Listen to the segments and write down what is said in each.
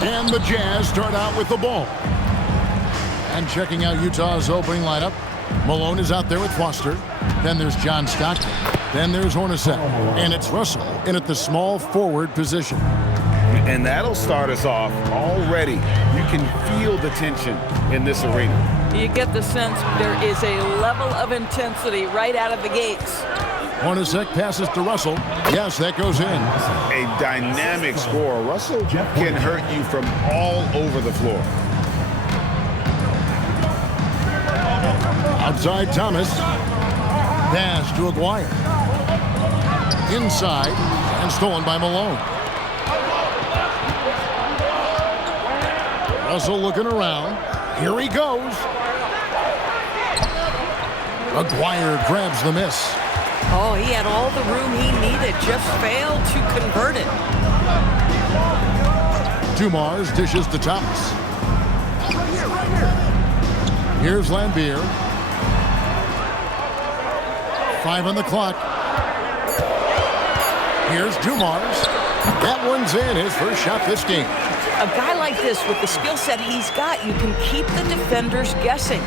And the Jazz start out with the ball. And checking out Utah's opening lineup, Malone is out there with Foster. Then there's John Stockton. Then there's Hornacek. And it's Russell in at the small forward position. And that'll start us off already. You can feel the tension in this arena. You get the sense there is a level of intensity right out of the gates. Hornacek passes to Russell. Yes, that goes in. A dynamic scorer. Russell can hurt you from all over the floor. Outside Thomas. Pass to Aguirre. Inside and stolen by Malone. Russell looking around. Here he goes. Aguirre grabs the miss. Oh, he had all the room he needed, just failed to convert it. Dumars dishes to Thomas. Here's Lambier. 5 on the clock. Here's Dumars. That one's in, his first shot this game. A guy like this, with the skill set he's got, you can keep the defenders guessing.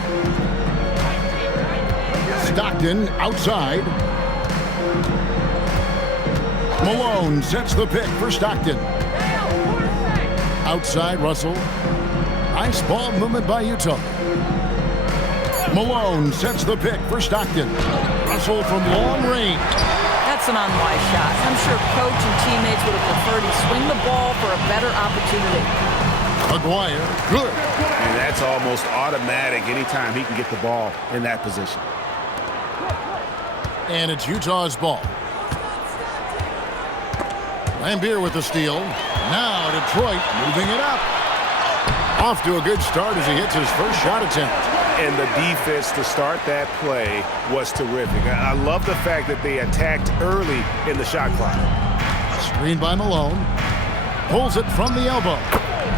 Stockton outside. Malone sets the pick for Stockton. Outside Russell. Nice ball movement by Utah. Malone sets the pick for Stockton. Russell from long range. That's an unwise shot. I'm sure coach and teammates would have preferred he swing the ball for a better opportunity. Aguirre, good. And that's almost automatic anytime he can get the ball in that position. And it's Utah's ball. Lambier with the steal. Now Detroit moving it up. Off to a good start as he hits his first shot attempt. And the defense to start that play was terrific. I love the fact that they attacked early in the shot clock. Screen by Malone. Pulls it from the elbow.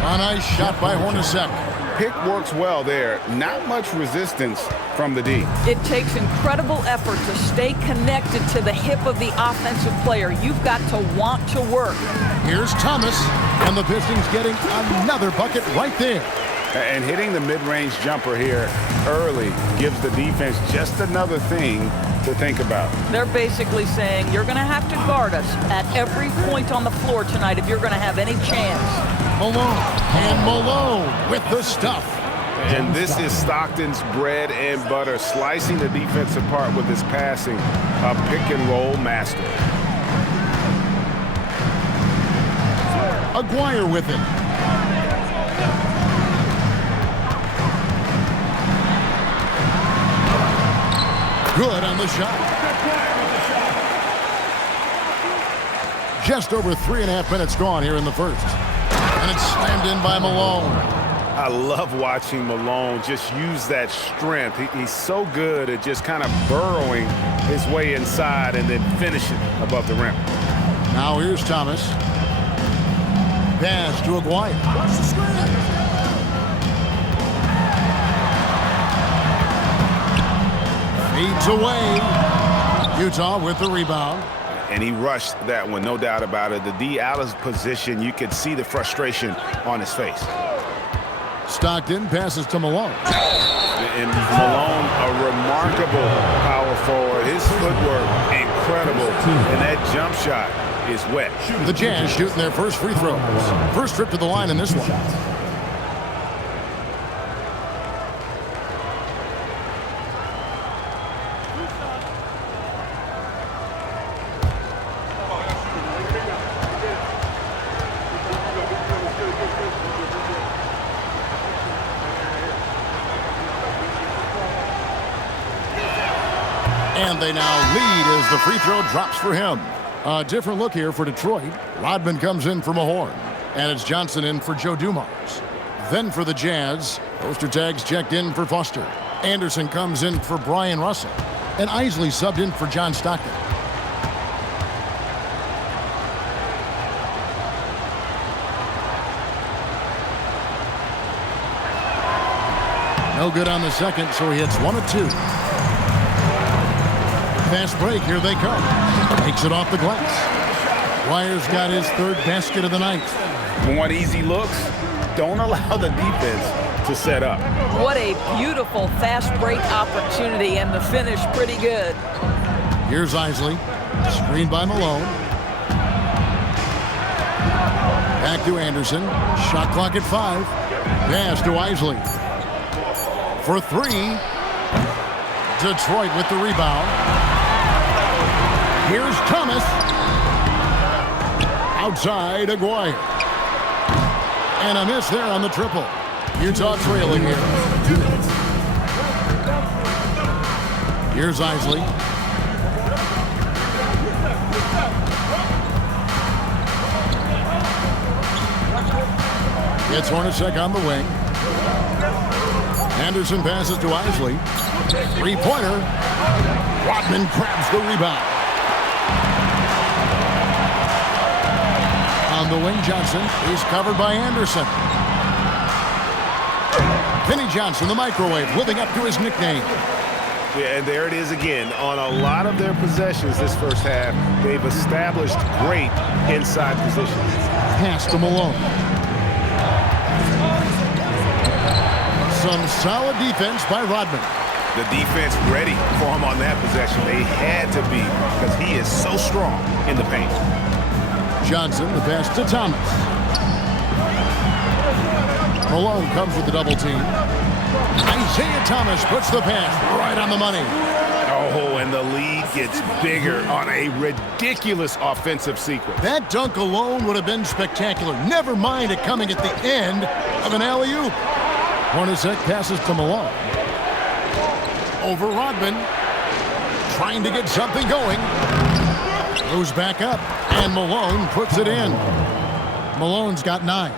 A nice shot by Hornacek. Pick works well there. Not much resistance from the D. It takes incredible effort to stay connected to the hip of the offensive player. You've got to want to work. Here's Thomas, and the Pistons getting another bucket right there. And hitting the mid-range jumper here early gives the defense just another thing to think about. They're basically saying you're going to have to guard us at every point on the floor tonight if you're going to have any chance. Malone with the stuff. And this is Stockton's bread and butter, slicing the defense apart with his passing, a pick-and-roll master. Aguirre with it. Good on the shot. Just over 3.5 minutes gone here in the first. And it's slammed in by Malone. I love watching Malone just use that strength. He's so good at just kind of burrowing his way inside and then finishing above the rim. Now here's Thomas. Pass to Aguirre. Watch the screen. Feeds away. Utah with the rebound. And he rushed that one, no doubt about it. The D out of position, you could see the frustration on his face. Stockton passes to Malone. And Malone, a remarkable power forward. His footwork, incredible. And that jump shot is wet. The Jazz shooting their first free throws. First trip to the line in this one. And they now lead as the free throw drops for him. A different look here for Detroit. Rodman comes in for Mahorn. And it's Johnson in for Joe Dumars. Then for the Jazz, poster tags checked in for Foster. Anderson comes in for Brian Russell. And Isley subbed in for John Stockton. No good on the second, so he hits 1 of 2. Fast break, here they come. Takes it off the glass. Wire's got his third basket of the night. Want easy looks? Don't allow the defense to set up. What a beautiful fast break opportunity, and the finish pretty good. Here's Isley. Screen by Malone. Back to Anderson. Shot clock at 5. Pass to Isley. For 3. Detroit with the rebound. Here's Thomas. Outside, Aguirre. And a miss there on the triple. Utah trailing here. Here's Isley. Gets Hornacek on the wing. Anderson passes to Isley. Three-pointer. Rodman grabs the rebound. On the wing, Johnson. He's covered by Anderson. Vinnie Johnson, the microwave, living up to his nickname. Yeah, and there it is again. On a lot of their possessions this first half, they've established great inside positions. Pass to Malone. Some solid defense by Rodman. The defense ready for him on that possession. They had to be, because he is so strong in the paint. Johnson, the pass to Thomas. Malone comes with the double team. Isiah Thomas puts the pass right on the money. Oh, and the lead gets bigger on a ridiculous offensive sequence. That dunk alone would have been spectacular. Never mind it coming at the end of an alley-oop. Hornacek passes to Malone. Over Rodman. Trying to get something going. Goes back up. And Malone puts it in. Malone's got 9.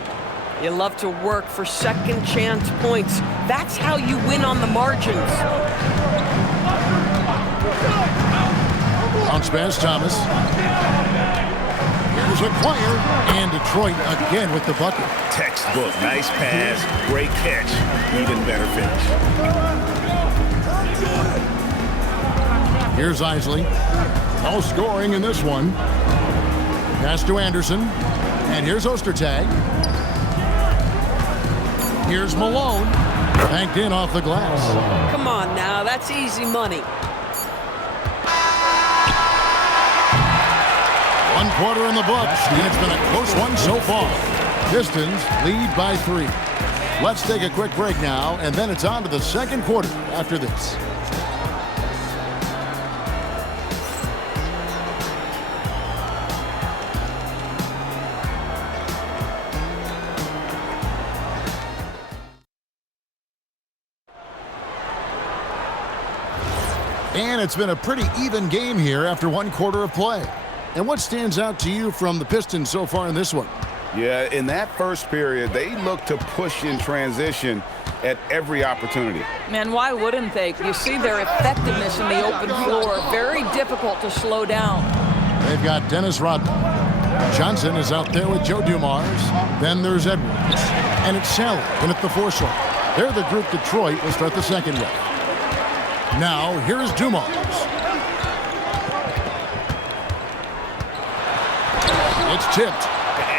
You love to work for second chance points. That's how you win on the margins. Bounce pass, Thomas. Here's Aguirre. And Detroit again with the bucket. Textbook. Nice pass. Great catch. Even better finish. Here's Isley. No scoring in this one. Pass to Anderson. And here's Ostertag. Here's Malone. Banked in off the glass. Come on now, that's easy money. 1 quarter in the books, and it's been a close one so far. Pistons lead by 3. Let's take a quick break now, and then it's on to the second quarter after this. And it's been a pretty even game here after 1 quarter of play. And what stands out to you from the Pistons so far in this one? Yeah, in that first period, they looked to push in transition at every opportunity. Man, why wouldn't they? You see their effectiveness in the open floor. Very difficult to slow down. They've got Dennis Rodman. Johnson is out there with Joe Dumars. Then there's Edwards. And it's Sally in at the 4 slot. They're the group Detroit will start the second with. Now, here's Dumars. It's tipped.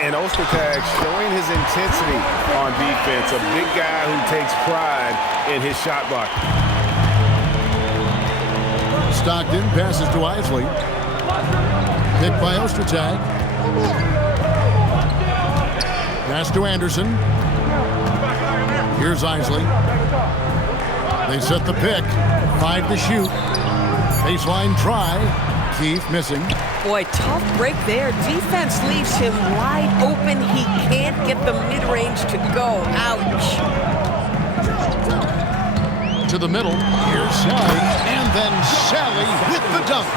And Ostertag showing his intensity on defense. A big guy who takes pride in his shot block. Stockton passes to Isley. Picked by Ostertag. Pass to Anderson. Here's Isley. They set the pick. 5 to shoot. Baseline try. Keith missing. Boy, tough break there. Defense leaves him wide open. He can't get the mid-range to go. Ouch. To the middle. Here's Sally. And then Sally with the dunk.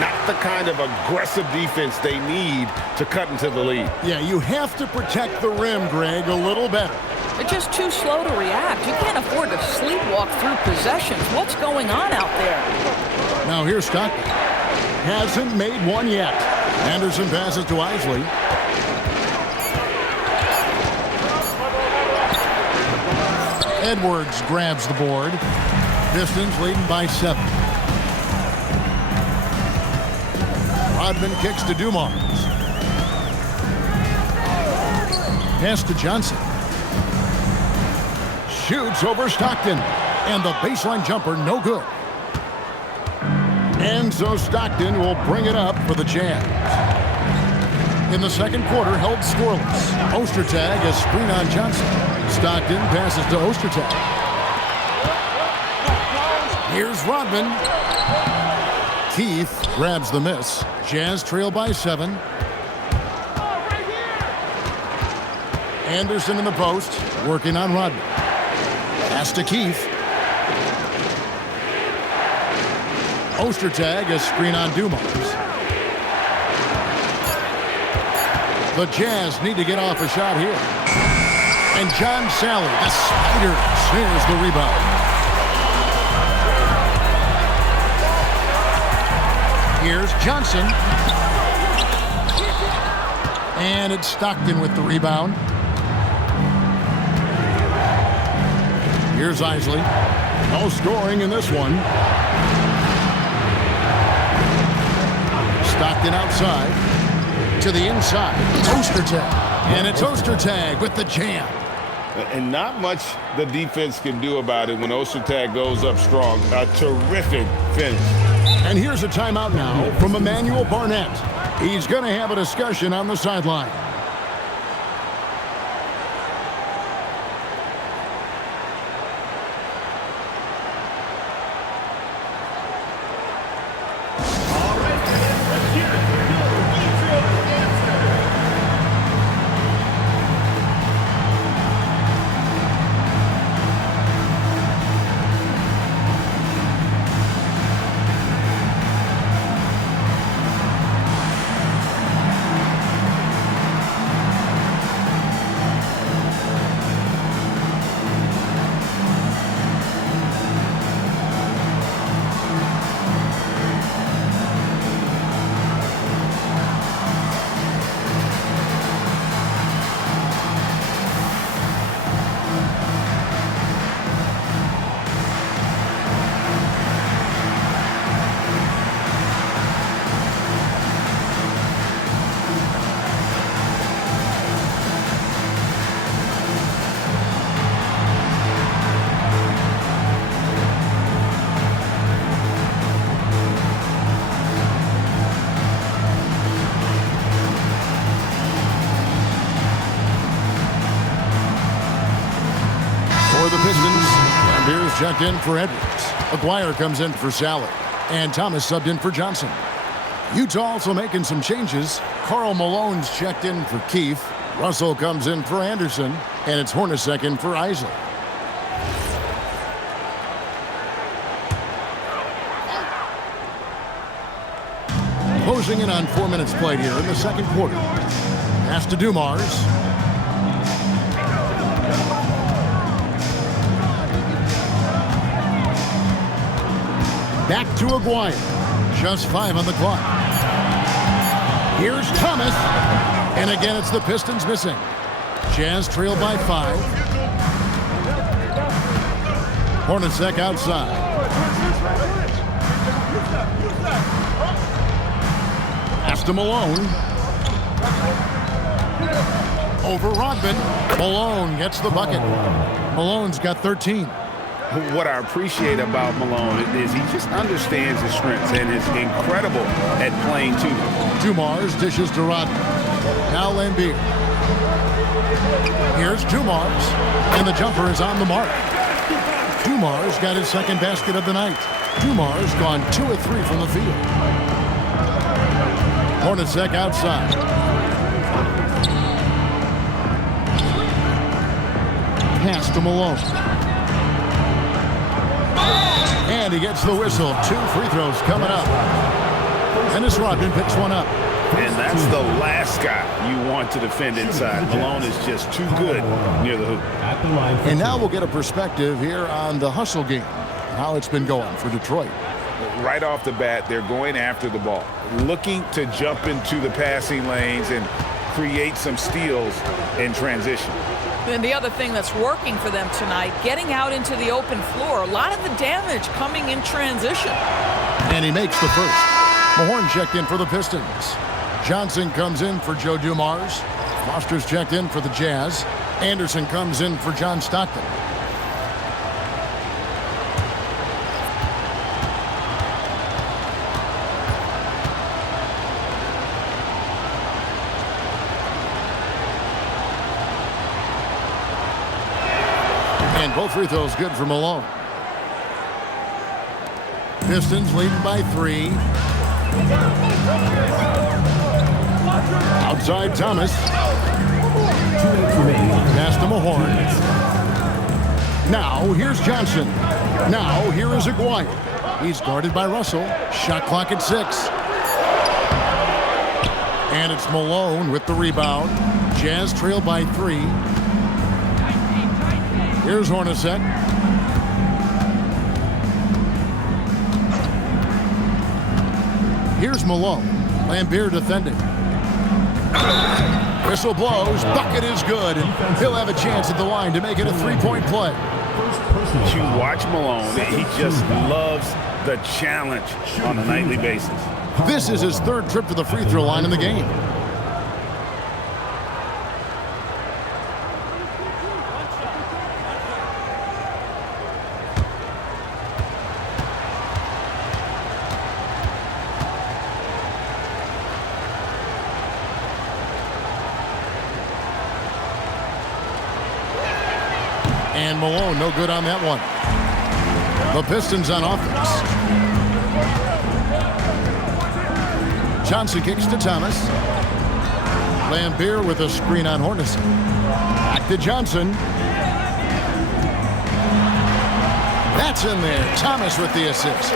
Not the kind of aggressive defense they need to cut into the lead. Yeah, you have to protect the rim, Greg, a little better. They're just too slow to react. You can't afford to sleepwalk through possessions. What's going on out there? Now here's Stockton. Hasn't made one yet. Anderson passes to Isley. Edwards grabs the board. Pistons leading by 7. Rodman kicks to Dumars. Pass to Johnson. Shoots over Stockton. And the baseline jumper, no good. And so Stockton will bring it up for the Jazz. In the second quarter, held scoreless. Ostertag has screen on Johnson. Stockton passes to Ostertag. Here's Rodman. Keith grabs the miss. Jazz trail by 7. Anderson in the post, working on Rodman. Pass to Keith. Ostertag has screen on Dumars. The Jazz need to get off a shot here. And John Sally, the spider, snares the rebound. Here's Johnson. And it's Stockton with the rebound. Here's Isley. No scoring in this one. Stockton outside. To the inside. Ostertag. And it's Ostertag with the jam. And not much the defense can do about it when Ostertag goes up strong. A terrific finish. And here's a timeout now from Emmanuel Barnett. He's going to have a discussion on the sideline. For the Pistons, and here's checked in for Edwards. Aguirre comes in for Sally, and Thomas subbed in for Johnson. Utah also making some changes. Karl Malone's checked in for Keith. Russell comes in for Anderson, and it's Hornacek in for Isley. Closing in on 4 minutes played here in the second quarter. Pass to Dumars. Back to Aguirre. Just 5 on the clock. Here's Thomas. And again, it's the Pistons missing. Jazz trail by 5. Hornacek outside. Pass to Malone. Over Rodman. Malone gets the bucket. Malone's got 13. What I appreciate about Malone is he just understands his strengths and is incredible at playing to them. Dumars dishes to Rodman. Now Lambeer. Here's Dumars. And the jumper is on the mark. Dumars got his second basket of the night. Dumars gone 2 of 3 from the field. Hornacek outside. Pass to Malone. And he gets the whistle. 2 free throws coming up. Dennis Rodman picks one up. And that's the last guy you want to defend inside. Malone is just too good near the hoop. And now we'll get a perspective here on the hustle game. How it's been going for Detroit. Right off the bat, they're going after the ball, looking to jump into the passing lanes and create some steals in transition. And the other thing that's working for them tonight, getting out into the open floor. A lot of the damage coming in transition. And he makes the first. Mahorn checked in for the Pistons. Johnson comes in for Joe Dumars. Foster's checked in for the Jazz. Anderson comes in for John Stockton. And both free throws good for Malone. Pistons leading by 3. Outside Thomas. Pass to Mahorn. Now here's Johnson. Now here is Aguirre. He's guarded by Russell. Shot clock at 6. And it's Malone with the rebound. Jazz trail by 3. Here's Hornacek. Here's Malone. Lambeer defending. Whistle blows. Bucket is good. He'll have a chance at the line to make it a 3-point play. You watch Malone. He just loves the challenge on a nightly basis. This is his 3rd trip to the free throw line in the game. And Malone, no good on that one. The Pistons on offense. Johnson kicks to Thomas. Lambeer with a screen on Hornacek. Back to Johnson. That's in there. Thomas with the assist.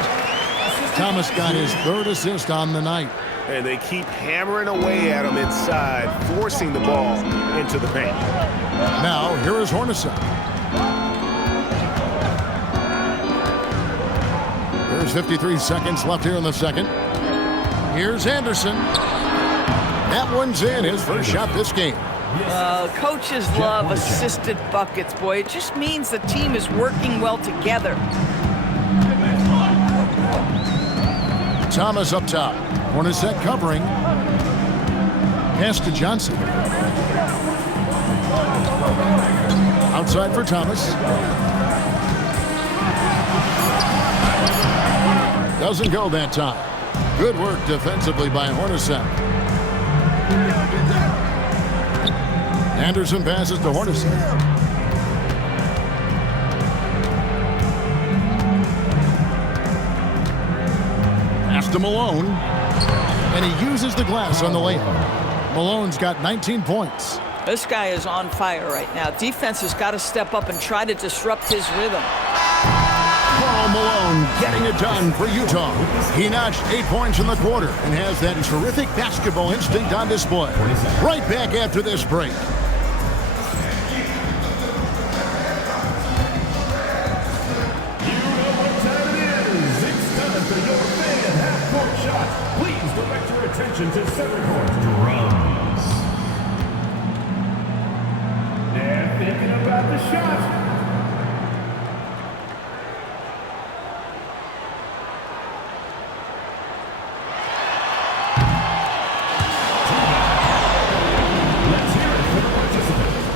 Thomas got his 3rd assist on the night. And they keep hammering away at him inside, forcing the ball into the paint. Now, here is Hornacek. There's 53 seconds left here in the second. Here's Anderson. That one's in. His first shot this game. Coaches love assisted buckets, boy. It just means the team is working well together. Thomas up top. Hornacek covering. Pass to Johnson. Outside for Thomas. Doesn't go that time. Good work defensively by Hornacek. Anderson passes to Hornacek. Pass to Malone. And he uses the glass on the layup. Malone's got 19 points. This guy is on fire right now. Defense has got to step up and try to disrupt his rhythm. Karl Malone getting it done for Utah. He notched 8 points in the quarter and has that terrific basketball instinct on display. Right back after this break. Please direct your attention to center court. Drums. They're thinking about the shot. Let's hear it for the participants.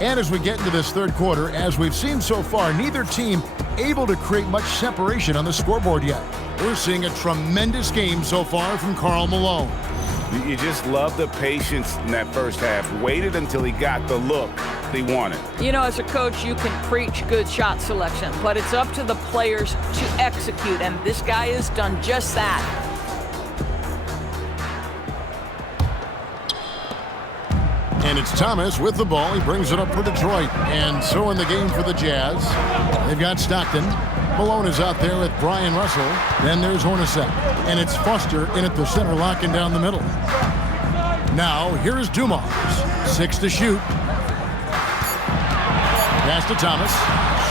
And as we get into this third quarter, as we've seen so far, neither team able to create much separation on the scoreboard yet. We're seeing a tremendous game so far from Karl Malone. You just love the patience in that first half. Waited until he got the look he wanted. You know, as a coach, you can preach good shot selection, but it's up to the players to execute, and this guy has done just that. And it's Thomas with the ball. He brings it up for Detroit. And so in the game for the Jazz, they've got Stockton. Malone is out there with Brian Russell. Then there's Hornacek. And it's Foster in at the center, locking down the middle. Now, here is Dumars. 6 to shoot. Pass to Thomas.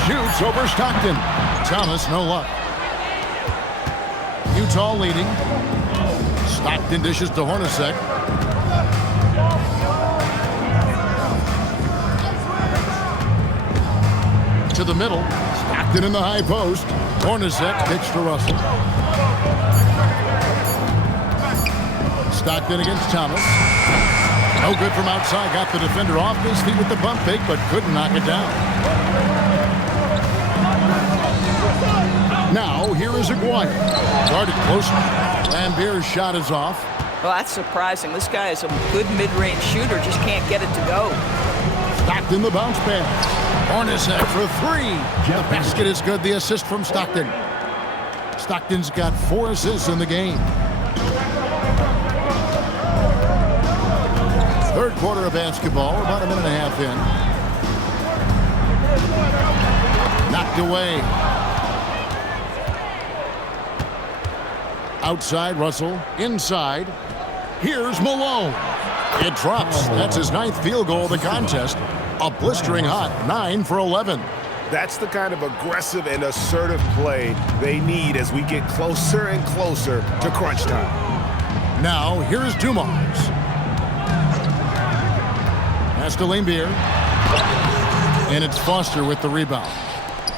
Shoots over Stockton. Thomas, no luck. Utah leading. Stockton dishes to Hornacek. To the middle. Stockton in the high post. Hornacek kicks to Russell. Stockton against Thomas. No good from outside. Got the defender off his feet with the bump fake, but couldn't knock it down. Now, here is Aguirre. Guarded closely. Lambier's shot is off. Well, that's surprising. This guy is a good mid-range shooter, just can't get it to go. Stockton the bounce pass. Hornacek for 3. The basket is good. The assist from Stockton. Stockton's got 4 assists in the game. Third quarter of basketball, about a minute and a half in. Knocked away. Outside, Russell. Inside. Here's Malone. It drops. That's his 9th field goal of the contest. A blistering hot 9 for 11. That's the kind of aggressive and assertive play they need as we get closer and closer to crunch time. Now, here is Dumars. Pass to Lambier. And it's Foster with the rebound.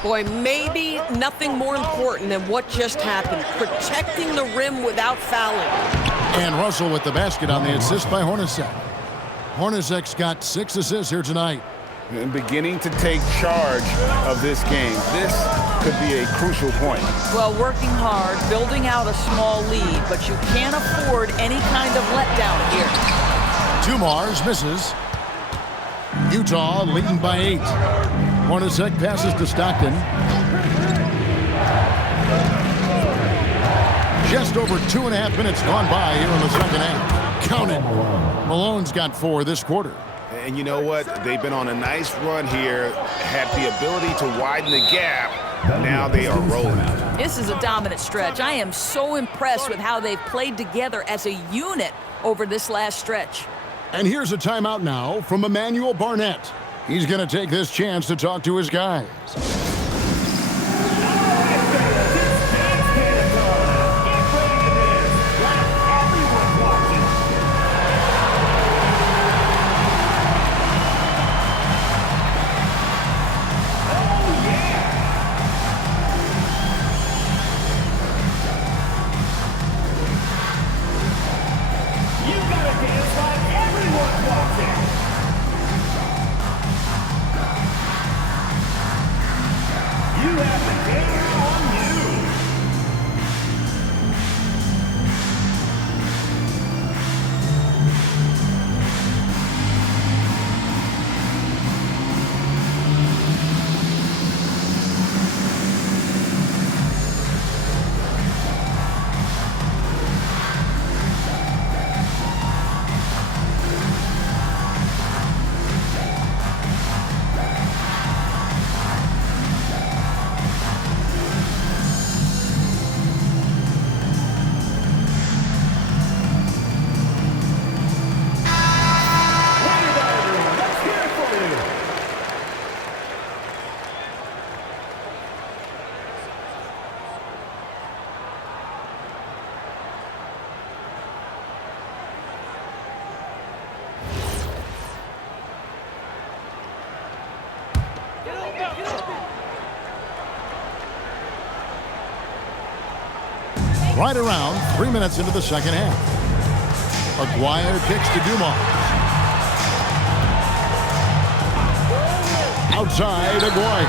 Boy, maybe nothing more important than what just happened. Protecting the rim without fouling. And Russell with the basket on the assist by Hornacek. Hornacek's got 6 assists here tonight. And beginning to take charge of this game. This could be a crucial point. Well, working hard, building out a small lead, but you can't afford any kind of letdown here. Dumars misses. Utah leading by 8. Hornacek passes to Stockton. Just over 2.5 minutes gone by here in the second half. Count it. Malone's got 4 this quarter. And you know what? They've been on a nice run here, have the ability to widen the gap. Now they are rolling. This is a dominant stretch. I am so impressed with how they've played together as a unit over this last stretch. And here's a timeout now from Emmanuel Barnett. He's going to take this chance to talk to his guys. Right around 3 minutes into the second half. Aguirre kicks to Dumars. Outside, Aguirre.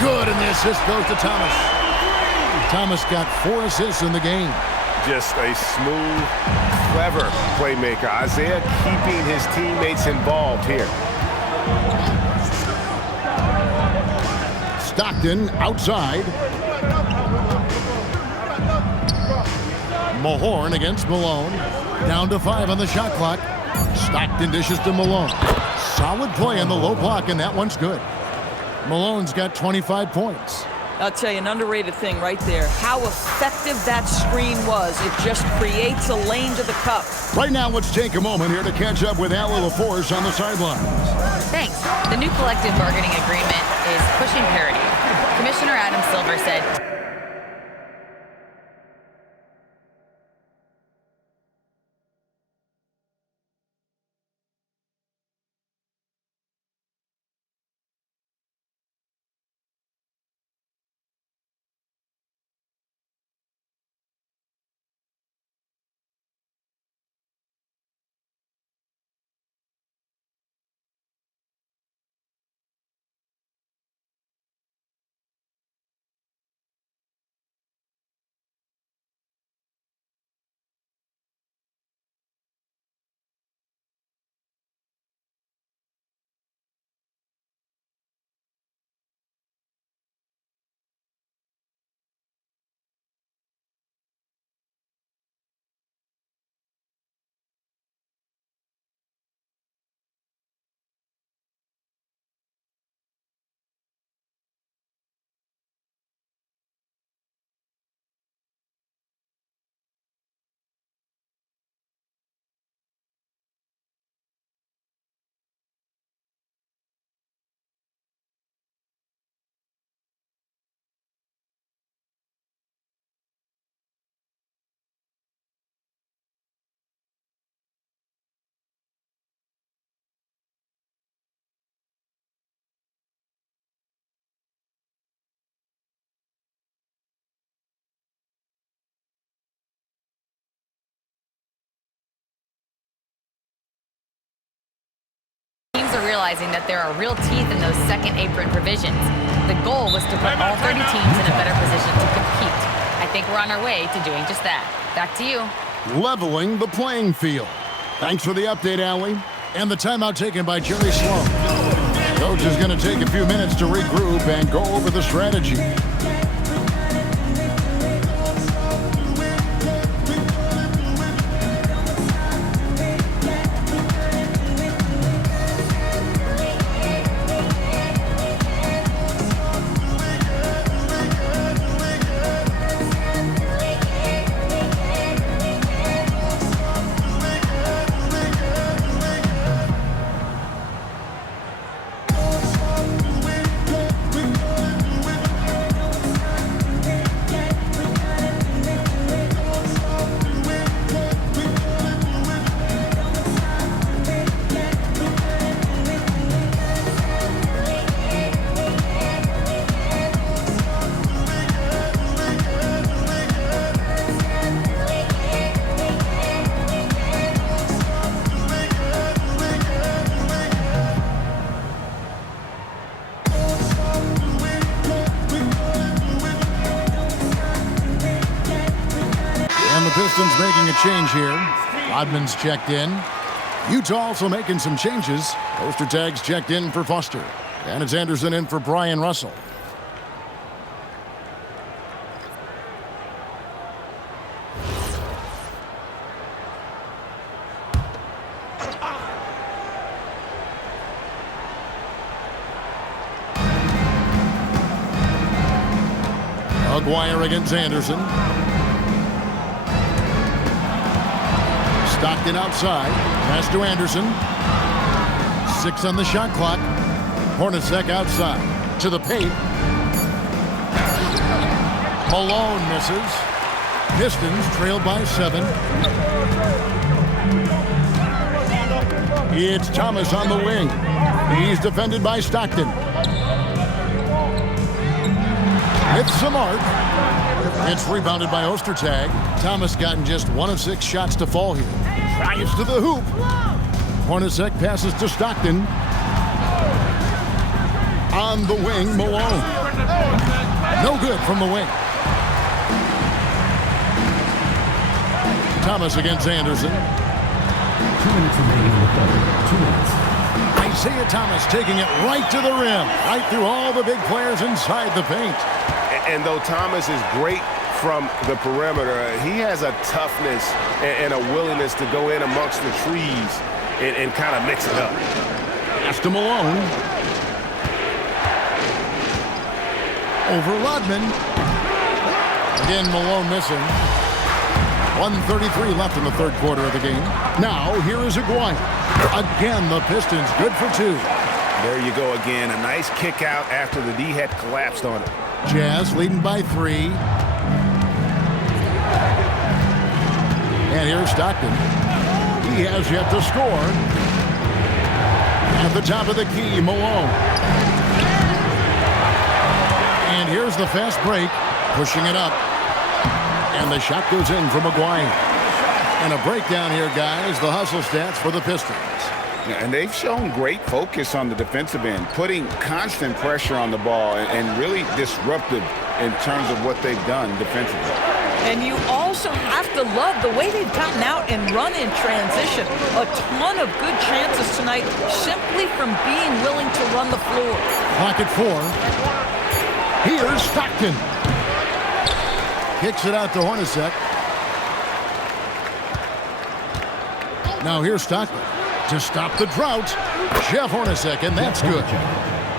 Good, and the assist goes to Thomas. Thomas got 4 assists in the game. Just a smooth, clever playmaker. Isiah keeping his teammates involved here. Stockton outside. Mahorn against Malone. Down to 5 on the shot clock. Stockton dishes to Malone. Solid play on the low block, and that one's good. Malone's got 25 points. I'll tell you, an underrated thing right there. How effective that screen was. It just creates a lane to the cup. Right now, let's take a moment here to catch up with Allie LaForce on the sidelines. Thanks. The new collective bargaining agreement is pushing parity. Commissioner Adam Silver said, are realizing that there are real teeth in those second apron provisions. The goal was to put all 30 teams in a better position to compete. I think we're on our way to doing just that. Back to you. Leveling the playing field. Thanks for the update, Allie. And the timeout taken by Jerry Sloan. Coach is going to take a few minutes to regroup and go over the strategy. Pistons making a change here. Rodman's checked in. Utah also making some changes. Poster tags checked in for Foster. And it's Anderson in for Brian Russell. Aguirre against Anderson. Stockton outside. Pass to Anderson. 6 on the shot clock. Hornacek outside. To the paint. Malone misses. Pistons trailed by 7. It's Thomas on the wing. He's defended by Stockton. Hits the mark. It's rebounded by Ostertag. Thomas gotten just 1 of 6 shots to fall here. Drives to the hoop. Hornacek passes to Stockton. On the wing, Malone. No good from the wing. Thomas against Anderson. 2 minutes remaining in the third. 2 minutes. Isiah Thomas taking it right to the rim, right through all the big players inside the paint. And though Thomas is great from the perimeter, he has a toughness and a willingness to go in amongst the trees and kind of mix it up. Pass to Malone. Over Rodman. Again, Malone missing. 1:33 left in the third quarter of the game. Now, here is Aguirre. Again, the Pistons good for 2. There you go again. A nice kick out after the D had collapsed on it. Jazz leading by 3. And here's Stockton. He has yet to score. At the top of the key, Malone. And here's the fast break, pushing it up. And the shot goes in from Aguirre. And a breakdown here, guys, the hustle stats for the Pistons. And they've shown great focus on the defensive end, putting constant pressure on the ball and really disruptive in terms of what they've done defensively. And you also have to love the way they've gotten out and run in transition. A ton of good chances tonight simply from being willing to run the floor. Clock at 4. Here's Stockton. Kicks it out to Hornacek. Now here's Stockton to stop the drought. Jeff Hornacek, and that's good.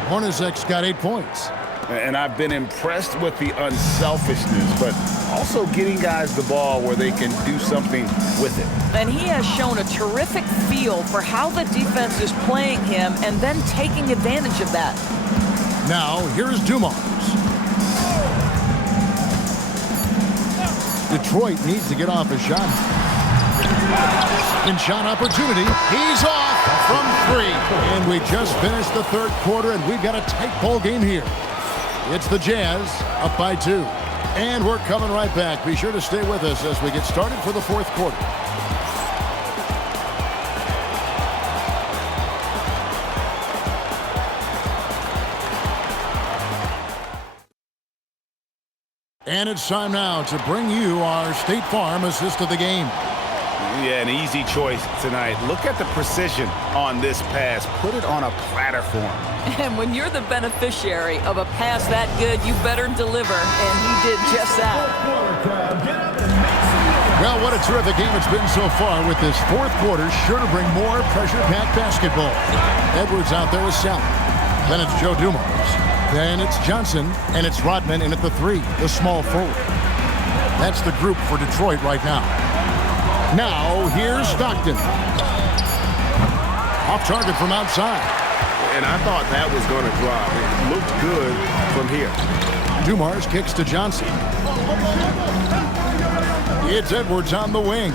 Hornacek's got 8 points. And I've been impressed with the unselfishness, but also getting guys the ball where they can do something with it. And he has shown a terrific feel for how the defense is playing him and then taking advantage of that. Now, here's Dumars. Detroit needs to get off a shot. In shot opportunity. He's off from 3. And we just finished the third quarter, and we've got a tight ball game here. It's the Jazz up by 2. And we're coming right back. Be sure to stay with us as we get started for the fourth quarter. And it's time now to bring you our State Farm assist of the game. Yeah, an easy choice tonight. Look at the precision on this pass. Put it on a platter for him. And when you're the beneficiary of a pass that good, you better deliver, and he did just that. Well, what a terrific game it's been so far with this fourth quarter. Sure to bring more pressure-packed basketball. Edwards out there with Sally. Then it's Joe Dumars. Then it's Johnson, and it's Rodman in at the 3, the small forward. That's the group for Detroit right now. Now, here's Stockton. Off target from outside. And I thought that was going to drop. It looked good from here. Dumars kicks to Johnson. It's Edwards on the wing.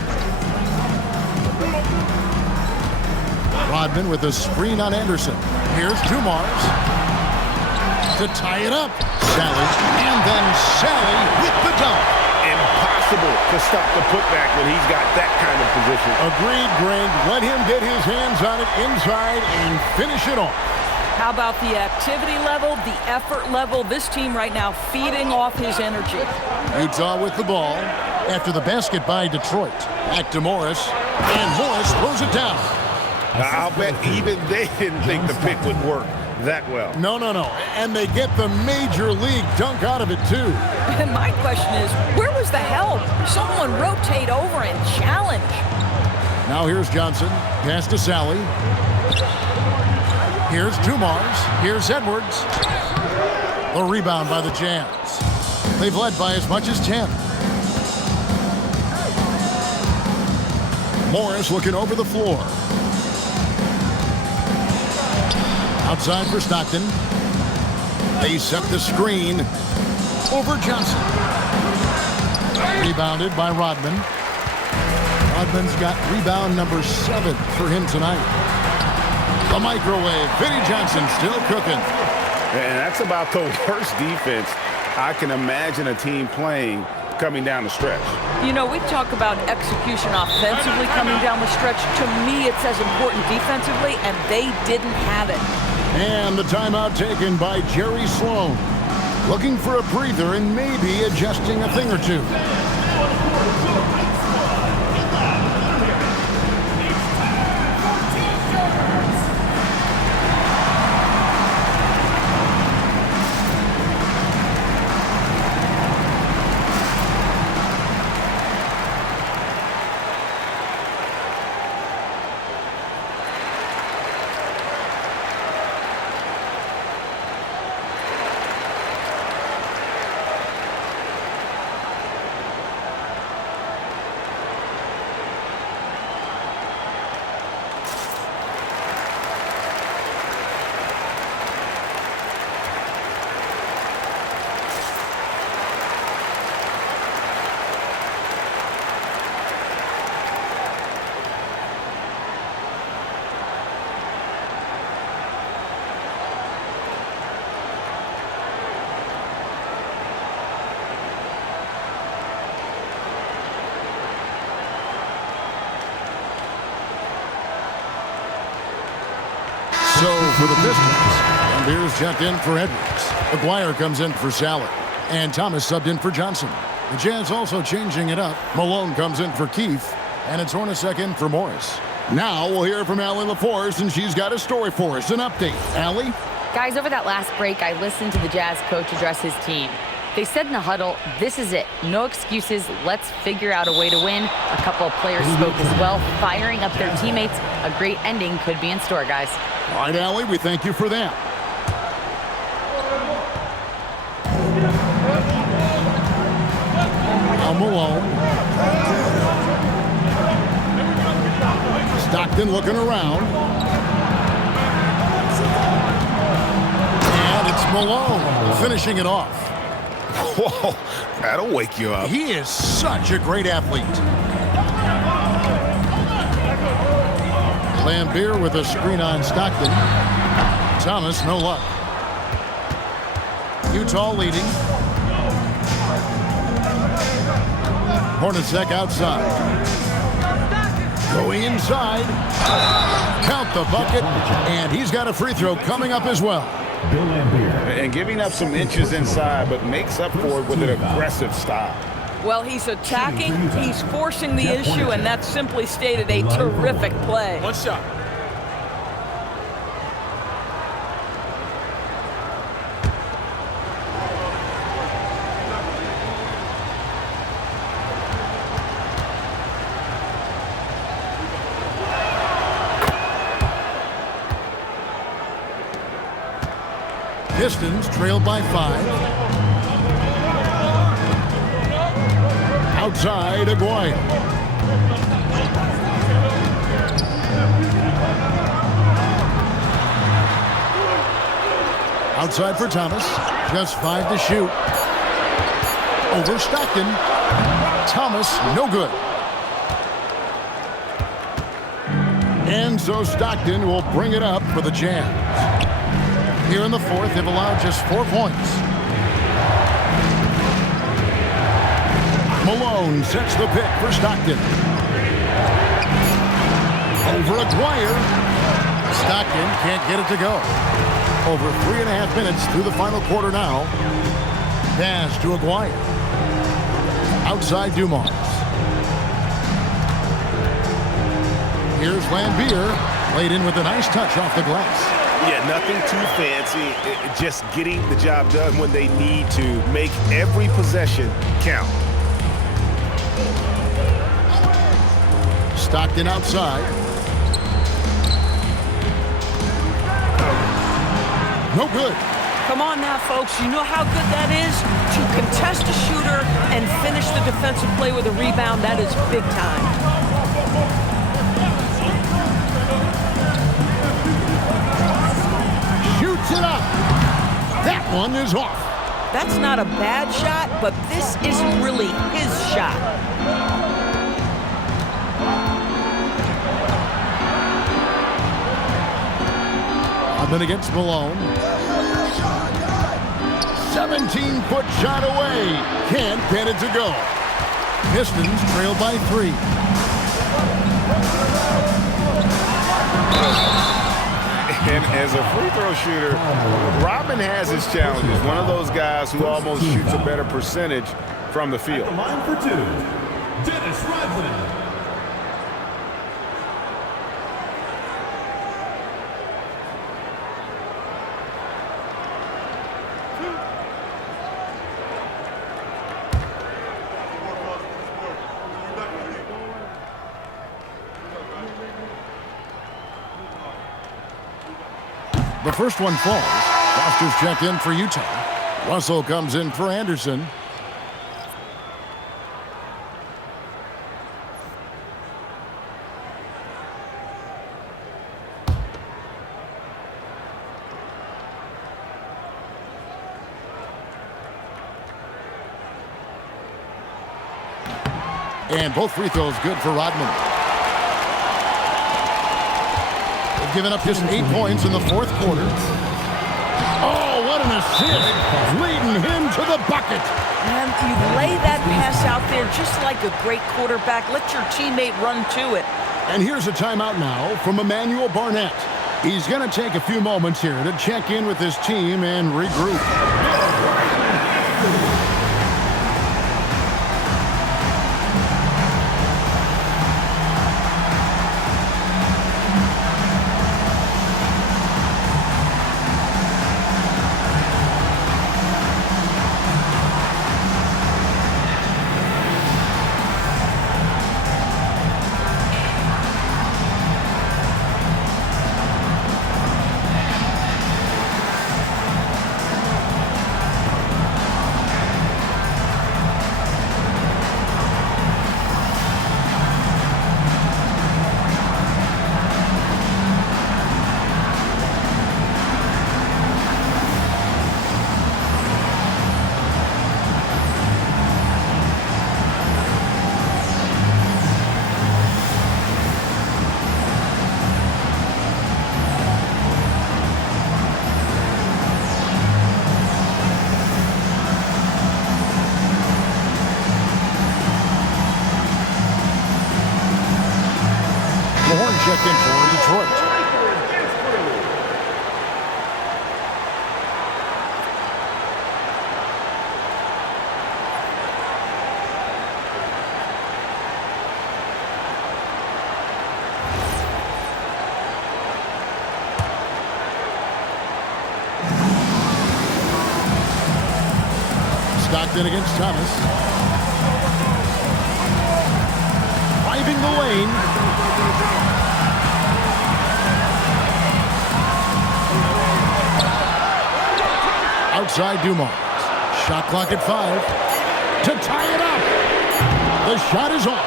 Rodman with a screen on Anderson. Here's Dumars to tie it up. Sally, and then Sally with the dunk. Impossible to stop the putback when he's got that kind of position. Agreed, Greg. Let him get his hands on it inside and finish it off. How about the activity level, the effort level? This team right now feeding off his energy. Utah with the ball after the basket by Detroit. Back to Morris, and Morris throws it down. I'll bet even they didn't think the pick would work that well. No. And they get the major league dunk out of it, too. And my question is, where was the help? Someone rotate over and challenge. Now here's Johnson. Pass to Sally. Here's Dumars. Here's Edwards. The rebound by the Jazz. They've led by as much as 10. Morris looking over the floor. Outside for Stockton. They set the screen over Johnson. Rebounded by Rodman. Rodman's got rebound number 7 for him tonight. The microwave. Vinnie Johnson still cooking. And that's about the worst defense I can imagine a team playing coming down the stretch. You know, we talk about execution offensively coming down the stretch. To me, it's as important defensively, and they didn't have it. And the timeout taken by Jerry Sloan. Looking for a breather and maybe adjusting a thing or two. So for the Pistons, Beers checked in for Edwards. Aguirre comes in for Salad. And Thomas subbed in for Johnson. The Jazz also changing it up. Malone comes in for Keefe. And it's Hornacek in for Morris. Now we'll hear from Allie LaForce, and she's got a story for us. An update. Allie? Guys, over that last break, I listened to the Jazz coach address his team. They said in the huddle, this is it. No excuses. Let's figure out a way to win. A couple of players spoke as well, firing up their teammates. A great ending could be in store, guys. All right, Allie, we thank you for that. Now Malone. Stockton looking around. And it's Malone finishing it off. Whoa, that'll wake you up. He is such a great athlete. Lambeer with a screen on Stockton. Thomas, no luck. Utah leading. Hornacek outside. Going inside. Count the bucket. And he's got a free throw coming up as well. And giving up some inches inside, but makes up for it with an aggressive style. Well, he's attacking, he's forcing the issue, and that's simply stated a terrific play. One shot. Pistons trailed by 5. Outside, Aguirre. Outside for Thomas. Just 5 to shoot. Over Stockton. Thomas, no good. And so Stockton will bring it up for the Jazz. Here in the fourth, they've allowed just 4 points. Malone sets the pick for Stockton. Over Aguirre. Stockton can't get it to go. Over 3.5 minutes through the final quarter now. Pass to Aguirre. Outside Dumars. Here's Lambeer. Played in with a nice touch off the glass. Yeah, nothing too fancy. Just getting the job done when they need to. Make every possession count. Stockton outside. No good. Come on now, folks. You know how good that is? To contest a shooter and finish the defensive play with a rebound, that is big time. It up. That one is off. That's not a bad shot, but this isn't really his shot. I've been against Malone. 17-foot shot away. Can't get it to go. Pistons trail by 3. And as a free throw shooter, Rodman has his challenges. One of those guys who almost shoots a better percentage from the field. At the line for 2, Dennis Rodman. The first one falls. Foster's checked in for Utah. Russell comes in for Anderson. And both free throws good for Rodman. They've given up just 8 points in the fourth quarter. Oh, what an assist! Leading him to the bucket. And you lay that pass out there just like a great quarterback. Let your teammate run to it. And here's a timeout now from Emmanuel Barnett. He's going to take a few moments here to check in with his team and regroup. Check in for Detroit. Stockton against Thomas. Driving the lane. Outside Dumars. Shot clock at 5. To tie it up. The shot is off.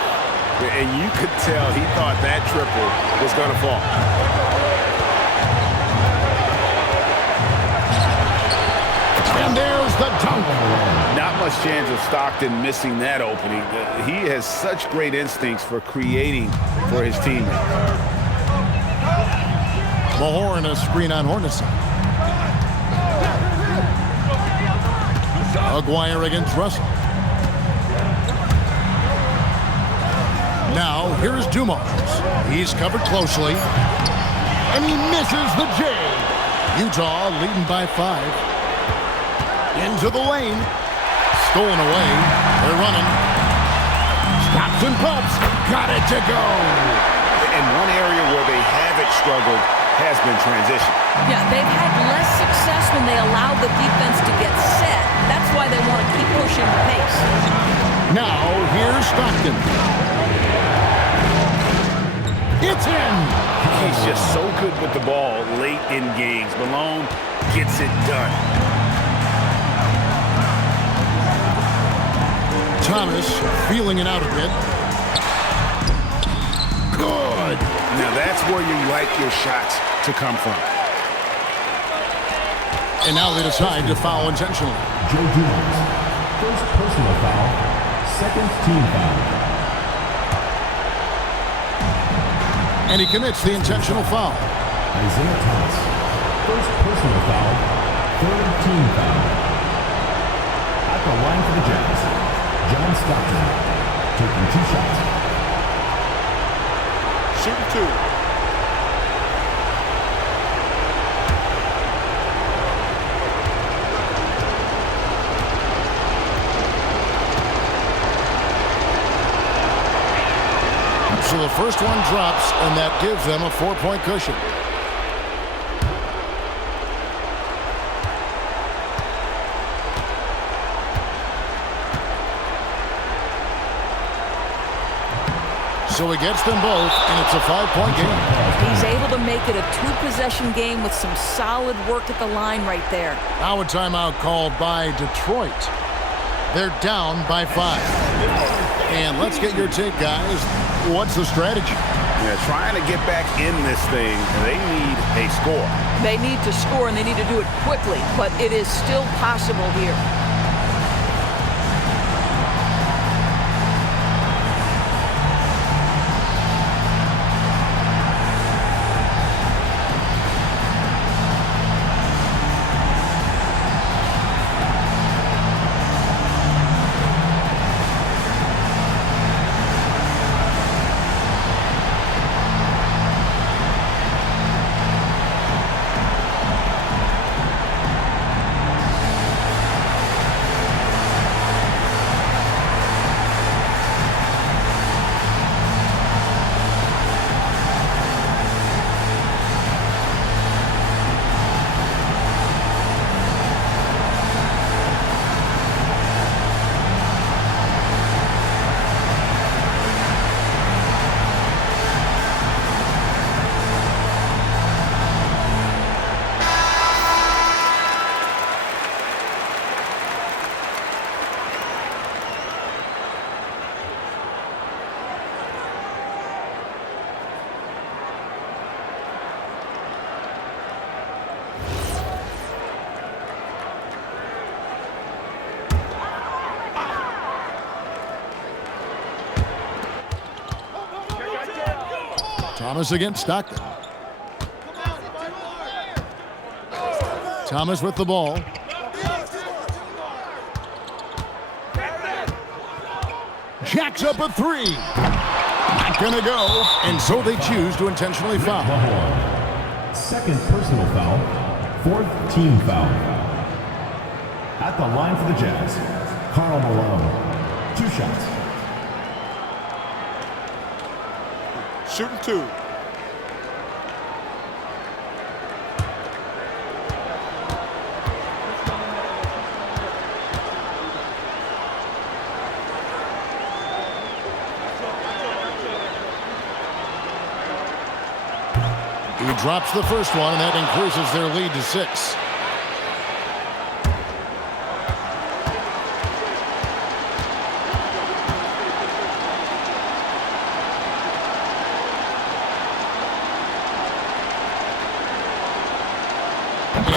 And you could tell he thought that triple was going to fall. And there's the dunk. Not much chance of Stockton missing that opening. He has such great instincts for creating for his teammates. Mahorn a screen on Hornacek. Aguirre against Russell. Now, here's Dumars. He's covered closely. And he misses the J. Utah leading by 5. Into the lane. Stolen away. They're running. Stops and pumps. Got it to go. And one area where they haven't struggled has been transition. Yeah, they've had less success when they allow the defense to get set. That's why they want to keep pushing the pace. Now, here's Stockton. It's in. He's just so good with the ball late in games. Malone gets it done. Thomas feeling it out a bit. Good. Now that's where you like your shots to come from. And now they decide to foul intentionally. Joe Dumars, first personal foul, second team foul. And he commits the intentional foul. Isiah Thomas, first personal foul, third team foul. At the line for the Jazz, John Stockton, taking 2 shots. Shooting 2. So the first one drops, and that gives them a 4-point cushion. So he gets them both, and it's a 5-point game. He's able to make it a 2-possession game with some solid work at the line right there. Now a timeout called by Detroit. They're down by 5. And let's get your take, guys. What's the strategy? Yeah, trying to get back in this thing, they need a score. They need to score, and they need to do it quickly, but it is still possible here. Thomas against Stockton. Thomas with the ball. Jacks up a three. Not gonna go. And so they choose to intentionally foul. Second personal foul. Fourth team foul. At the line for the Jazz, Karl Malone. 2 shots. Shooting 2. He drops the first one, and that increases their lead to 6.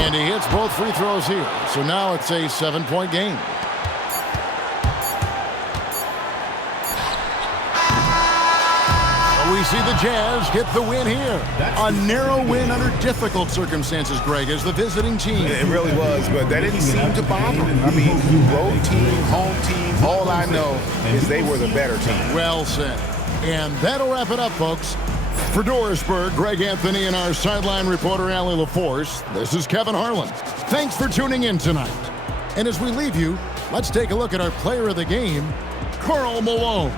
And he hits both free throws here. So now it's a 7-point game. We see the Jazz get the win here. A narrow win under difficult circumstances, Greg, as the visiting team. It really was, but that didn't seem to bother them. I mean, road team, home team, all I know is they were the better team. Well said. And that'll wrap it up, folks. For Dorisburg, Greg Anthony and our sideline reporter, Allie LaForce, this is Kevin Harlan. Thanks for tuning in tonight. And as we leave you, let's take a look at our player of the game, Karl Malone.